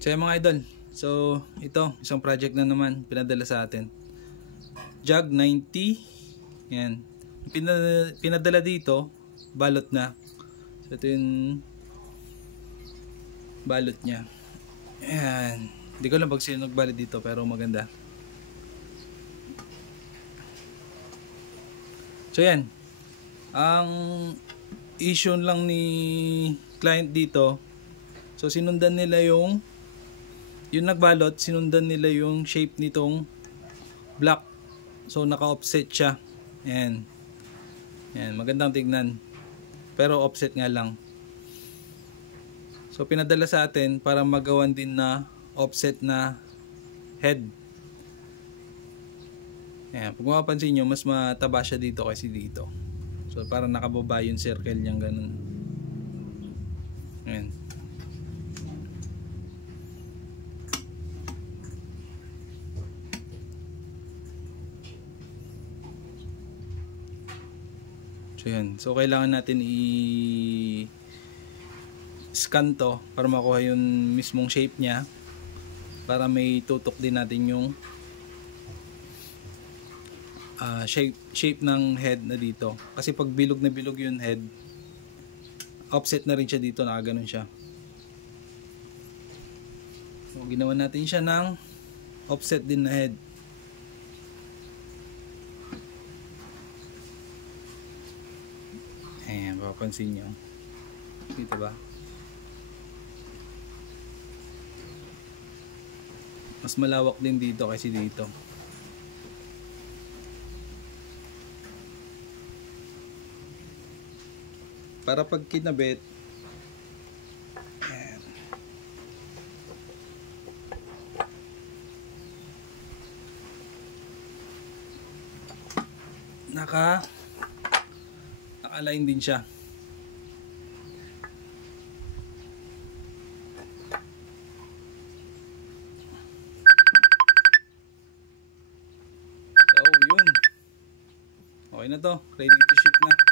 So yan mga idol, so ito isang project na naman pinadala sa atin. JAG 90. Yan. Pinadala dito, balot na. So ito yung balot niya. Yan. Hindi ko lang pag sino nagbalot dito pero maganda. So yan. Ang issue lang ni client dito, so sinundan nila yung nagbalot, sinundan nila yung shape nitong block. So naka-offset siya. Ayan. Ayan, magandang tignan. Pero offset nga lang. So pinadala sa atin para magawan din na offset na head. Ayan, pag mapapansin nyo, mas mataba siya dito kasi dito. So parang nakababa yung circle niyang ganun. Ayan. So yan. So kailangan natin i-scan to para makuha yung mismong shape niya, para may tutok din natin yung shape ng head na dito. Kasi pag bilog na bilog yung head, offset na rin siya dito, nakaganon siya. So ginawa natin siya ng offset din na head. Ayan, mapapansin nyo. Dito ba? Mas malawak din dito kasi dito. Para pag kinabit, ayan, naka-align din siya. So yun, okay na to, ready to ship na.